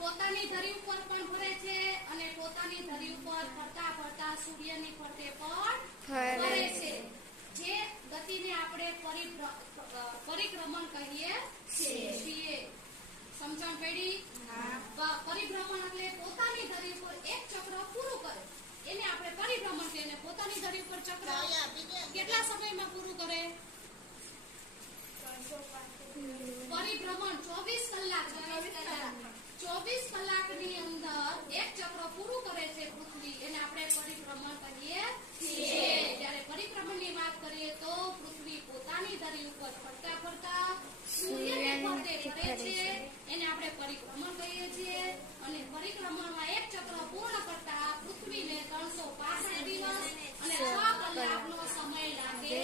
પોતાની ધરી ઉપર પણ ફરે છે અને પોતાની ધરી ઉપર ફરતા ફરતા સૂર્યની ફરતે પણ ફરે છે. જે ગતિને આપણે પરિભ્રમણ કહીએ છીએ. સમજણ પડી? પરિભ્રમણ એટલે પોતાની ધરી ઉપર એક ચક્ર પૂરું કરે એને આપણે પરિભ્રમણ કહીએ. અને પોતાની ધરી ઉપર ચક્ર કેટલા સમયમાં પૂરું કરે? પરિભ્રમણ 24 કલાક. 24 કલાકની અંદર એક ચક્ર પૂરું કરે છે પૃથ્વી, એને આપણે પરિભ્રમણ કહીએ છીએ. જ્યારે પરિભ્રમણની વાત કરીએ તો પૃથ્વી પોતાની ધરી ઉપર ફરતા ફરતા સૂર્યને ફરતે ફરે છે એને આપણે પરિભ્રમણ કહીએ છીએ. અને પરિભ્રમણમાં એક ચક્ર પૂર્ણ કરતા પૃથ્વીને 365 દિવસ અને 6 કલાકનો સમય લાગે